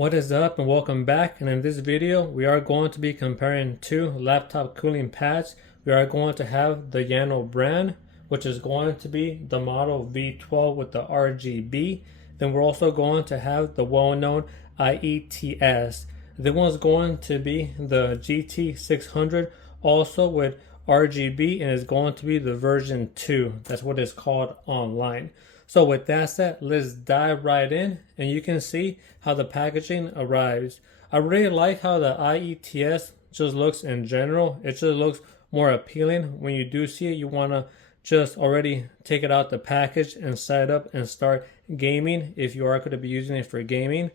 What is up and welcome back, and in this video we are going to be comparing two laptop cooling pads. We are going to have the Llano brand, which is going to be the model V12 with the RGB. Then we're also going to have the well-known IETS. The one's going to be the GT600, also with RGB, and is going to be the version 2. That's what it's called online. So with that said, let's dive right in, and you can see how the packaging arrives. I really like how the IETS just looks in general. It just looks more appealing. When you do see it, you want to just already take it out the package and set it up and start gaming if you are going to be using it for gaming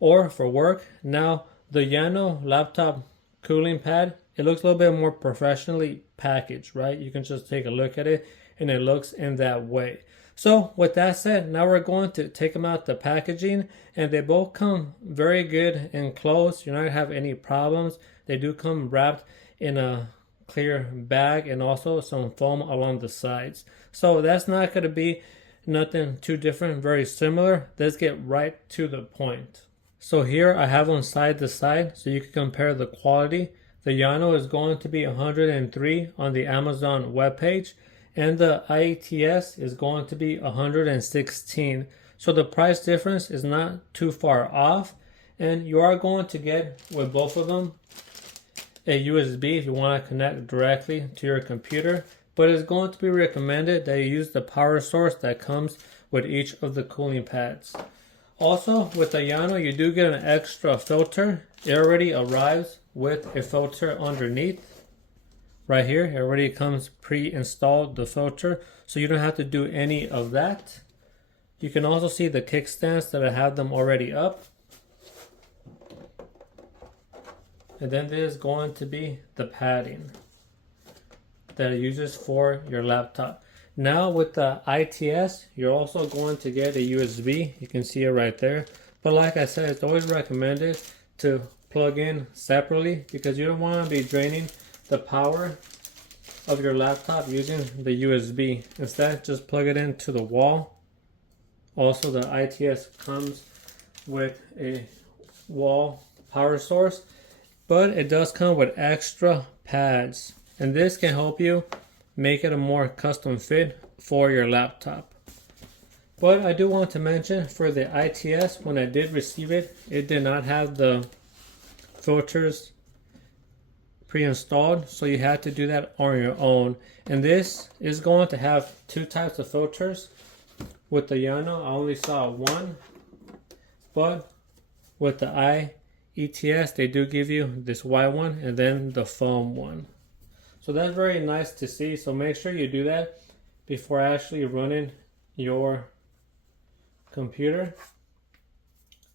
or for work. Now, the Llano laptop cooling pad, it looks a little bit more professionally packaged, right? You can just take a look at it and it looks in that way. So with that said, now we're going to take them out the packaging, and they both come very good and close. You're not going to have any problems. They do come wrapped in a clear bag and also some foam along the sides. So that's not going to be nothing too different, very similar. Let's get right to the point. So here I have them side to side so you can compare the quality. The Llano is going to be 103 on the Amazon webpage, and the IETS is going to be 116. So the price difference is not too far off, and you are going to get with both of them a USB if you want to connect directly to your computer, but it's going to be recommended that you use the power source that comes with each of the cooling pads. Also, with the Llano, you do get an extra filter. It already arrives with a filter underneath. Right here, it already comes pre-installed, the filter, so you don't have to do any of that. You can also see the kickstands that I have them already up. And then there's going to be the padding that it uses for your laptop. Now with the IETS, you're also going to get a USB. You can see it right there. But like I said, it's always recommended to plug in separately because you don't want to be draining the power of your laptop using the USB. Instead, just plug it into the wall. Also, the IETS comes with a wall power source, but it does come with extra pads, and this can help you make it a more custom fit for your laptop. But I do want to mention for the IETS, when I did receive it, it did not have the filters pre-installed, so you had to do that on your own. And this is going to have two types of filters. With the Llano, I only saw one, but with the IETS, they do give you this white one and then the foam one. So that's very nice to see. So make sure you do that before actually running your computer.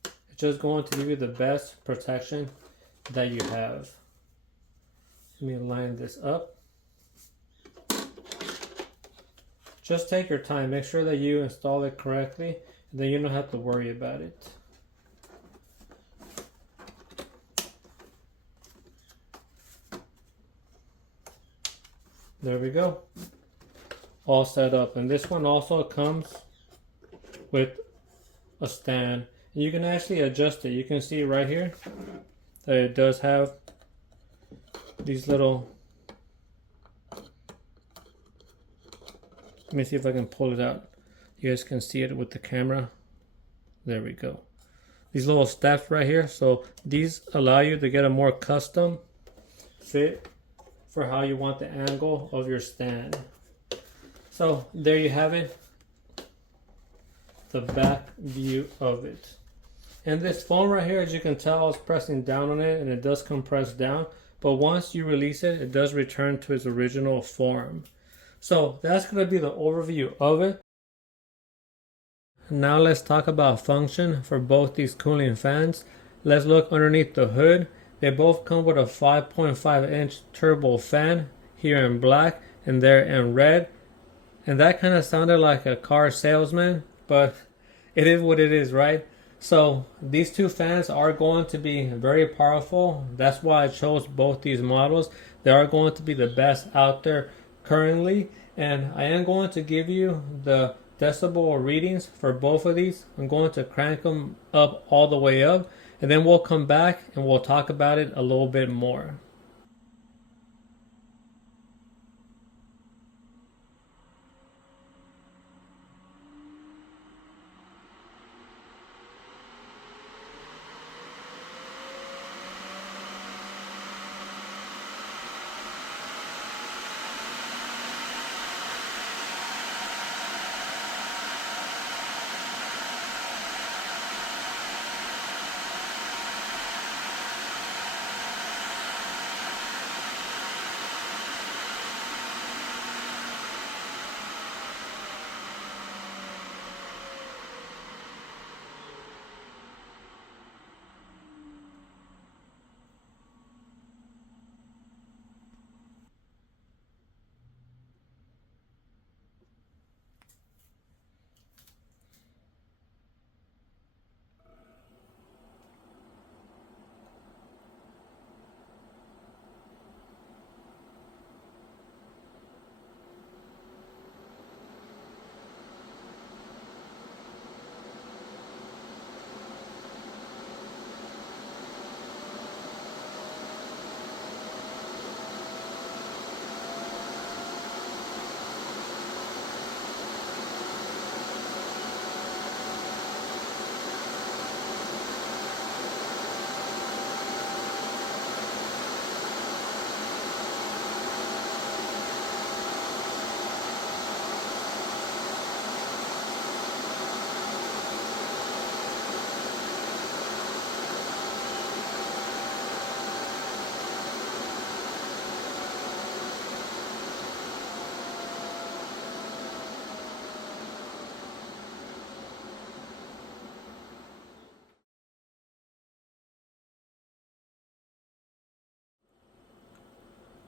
It's just going to give you the best protection that you have. Let me line this up. Just take your time. Make sure that you install it correctly, and then you don't have to worry about it. There we go. All set up. And this one also comes with a stand. And you can actually adjust it. You can see right here that it does have these little, let me see if I can pull it out. You guys can see it with the camera. There we go. These little steps right here. So these allow you to get a more custom fit for how you want the angle of your stand. So there you have it, the back view of it. And this foam right here, as you can tell, I was pressing down on it and it does compress down. But once you release it, it does return to its original form. So that's going to be the overview of it. Now let's talk about function for both these cooling fans. Let's look underneath the hood. They both come with a 5.5-inch turbo fan, here in black and there in red. And that kind of sounded like a car salesman, but it is what it is, right? So these two fans are going to be very powerful. That's why I chose both these models. They are going to be the best out there currently. And I am going to give you the decibel readings for both of these. I'm going to crank them up all the way up. and then we'll come back and we'll talk about it a little bit more.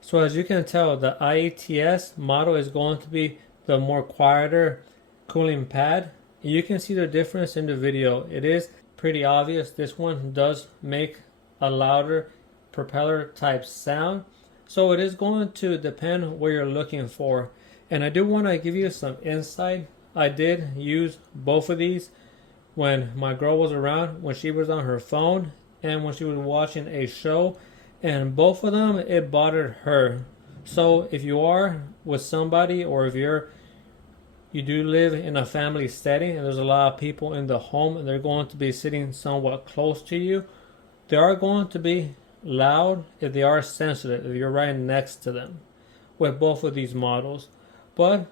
So as you can tell, the IETS model is going to be the more quieter cooling pad. You can see the difference in the video. It is pretty obvious. This one does make a louder propeller type sound. So it is going to depend what you're looking for. And I do want to give you some insight. I did use both of these when my girl was around, when she was on her phone, and when she was watching a show. And both of them, it bothered her. So if you are with somebody, or if you do live in a family setting and there's a lot of people in the home and they're going to be sitting somewhat close to you, they are going to be loud if they are sensitive, if you're right next to them with both of these models. But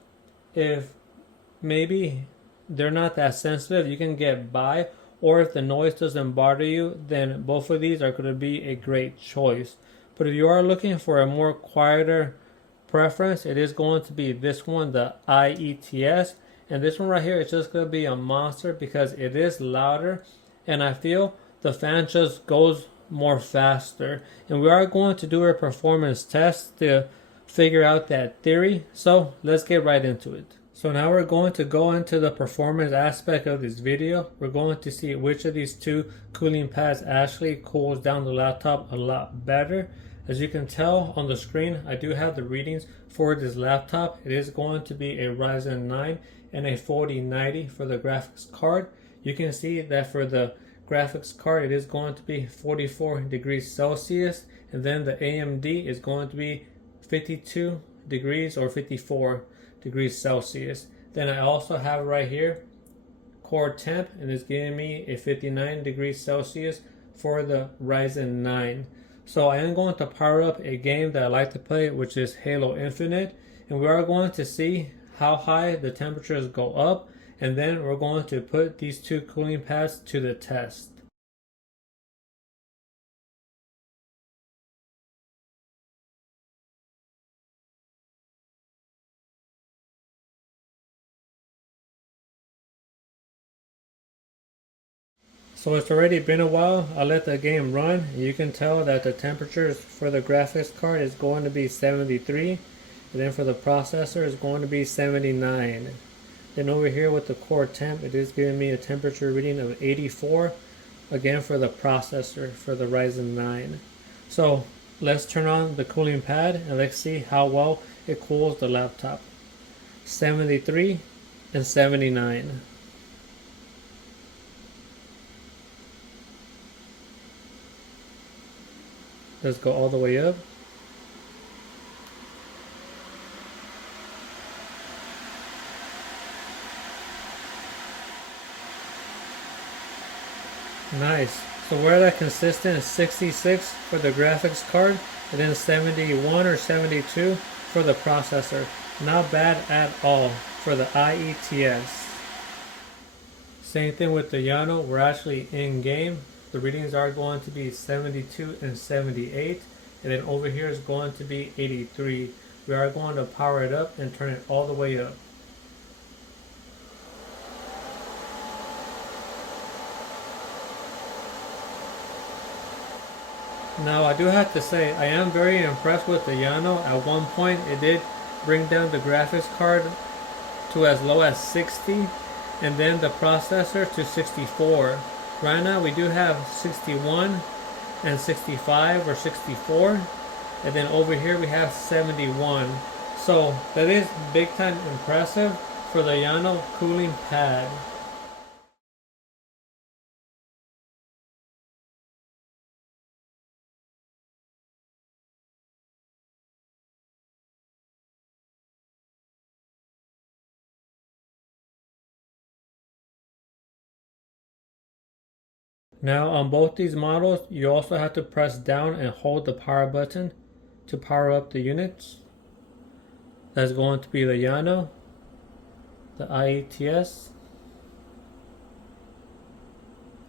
if maybe they're not that sensitive, you can get by, or if the noise doesn't bother you, then both of these are going to be a great choice. But if you are looking for a more quieter preference, it is going to be this one, the IETS. And this one right here is just going to be a monster because it is louder, and I feel the fan just goes more faster. And we are going to do a performance test to figure out that theory. So let's get right into it. So now we're going to go into the performance aspect of this video. We're going to see which of these two cooling pads actually cools down the laptop a lot better. As you can tell on the screen, I do have the readings for this laptop. It is going to be a Ryzen 9 and a 4090 for the graphics card. You can see that for the graphics card, it is going to be 44 degrees Celsius, and then the AMD is going to be 52 degrees or 54 degrees Celsius. Then I also have right here core temp, and it's giving me a 59 degrees Celsius for the Ryzen 9. So I am going to power up a game that I like to play, which is Halo Infinite, and we are going to see how high the temperatures go up, and then we're going to put these two cooling pads to the test. So it's already been a while. I let the game run. You can tell that the temperatures for the graphics card is going to be 73, and then for the processor is going to be 79. Then over here with the core temp, it is giving me a temperature reading of 84, again for the processor for the Ryzen 9. So let's turn on the cooling pad and let's see how well it cools the laptop. 73 and 79. Let's go all the way up. Nice. So we're at a consistent 66 for the graphics card, and then 71 or 72 for the processor. Not bad at all for the IETS. Same thing with the Llano. We're actually in game. The readings are going to be 72 and 78, and then over here is going to be 83. We are going to power it up and turn it all the way up. Now I do have to say, I am very impressed with the Llano. At one point it did bring down the graphics card to as low as 60, and then the processor to 64. Right now we do have 61 and 65 or 64, and then over here we have 71. So that is big time impressive for the Llano cooling pad. Now on both these models, you also have to press down and hold the power button to power up the units. That's going to be the Llano, the IETS.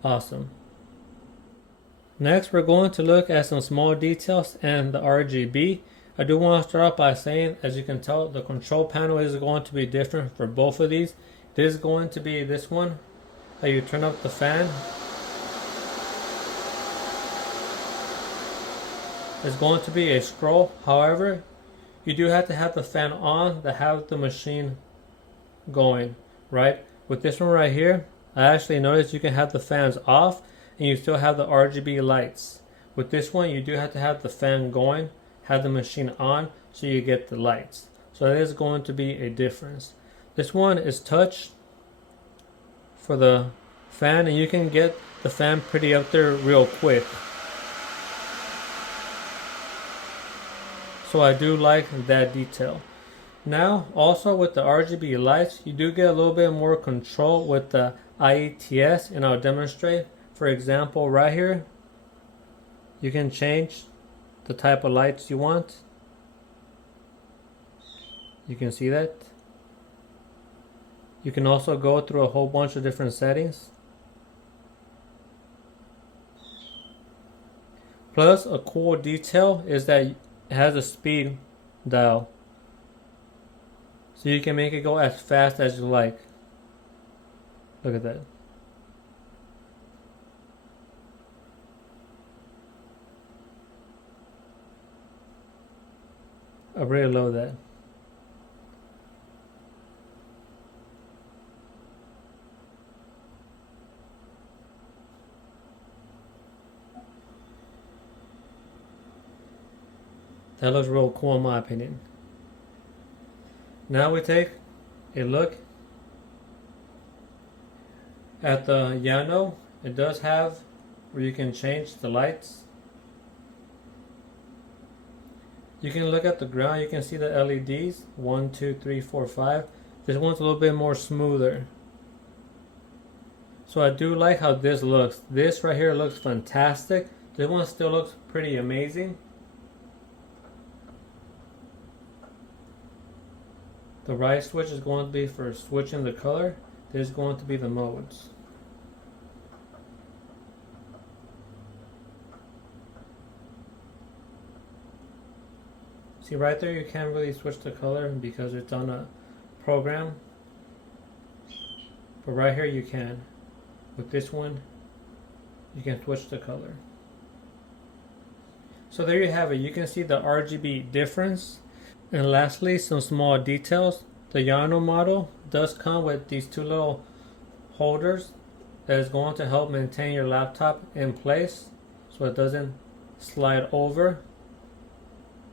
Awesome. Next, we're going to look at some small details and the RGB. I do want to start off by saying, as you can tell, the control panel is going to be different for both of these. This is going to be this one, how you turn up the fan. It's going to be a scroll. However, you do have to have the fan on to have the machine going, right? With this one right here, I actually noticed you can have the fans off and you still have the RGB lights. With this one, you do have to have the fan going, have the machine on, so you get the lights. So that is going to be a difference. This one is touch for the fan, and you can get the fan pretty up there real quick. So I do like that detail. Now also with the RGB lights, you do get a little bit more control with the IETS, and I'll demonstrate. For example, right here, you can change the type of lights you want. You can see that. You can also go through a whole bunch of different settings. Plus, a cool detail is that it has a speed dial, so you can make it go as fast as you like. Look at that. I really love that. That looks real cool in my opinion. Now we take a look at the Llano. It does have where you can change the lights. You can look at the ground, you can see the LEDs, 1, 2, 3, 4, 5. This one's a little bit more smoother. So I do like how this looks. This right here looks fantastic. This one still looks pretty amazing. The right switch is going to be for switching the color. This is going to be the modes. See right there, you can't really switch the color because it's on a program. But right here you can. With this one, you can switch the color. So there you have it. You can see the RGB difference. And lastly, some small details. The Llano model does come with these two little holders that is going to help maintain your laptop in place so it doesn't slide over.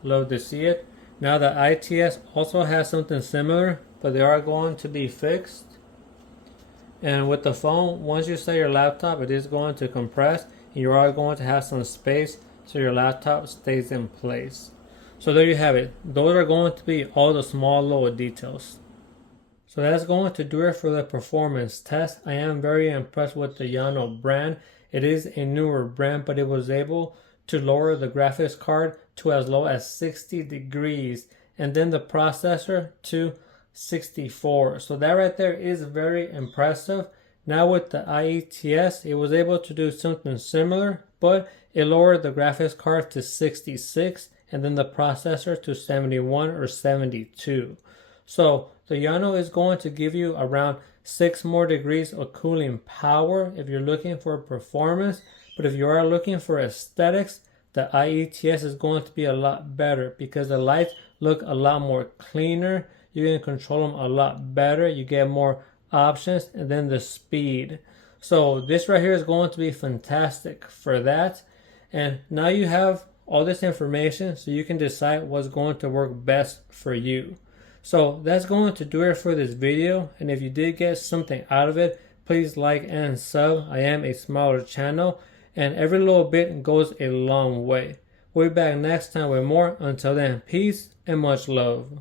Love to see it. Now the IETS also has something similar, but they are going to be fixed. And with the phone, once you set your laptop, it is going to compress and you are going to have some space so your laptop stays in place. So there you have it. Those are going to be all the small little details. So that's going to do it for the performance test. I am very impressed with the Llano brand. It is a newer brand, but it was able to lower the graphics card to as low as 60 degrees and then the processor to 64. So that right there is very impressive. Now with the IETS, it was able to do something similar, but it lowered the graphics card to 66 and then the processor to 71 or 72. So the Llano is going to give you around 6 more degrees of cooling power if you're looking for performance. But if you are looking for aesthetics, the IETS is going to be a lot better because the lights look a lot more cleaner. You can control them a lot better. You get more options, and then the speed. So this right here is going to be fantastic for that. And now you have all this information so you can decide what's going to work best for you. So that's going to do it for this video, and if you did get something out of it, please like and sub. I am a smaller channel and every little bit goes a long way. We'll be back next time with more. Until then, peace and much love.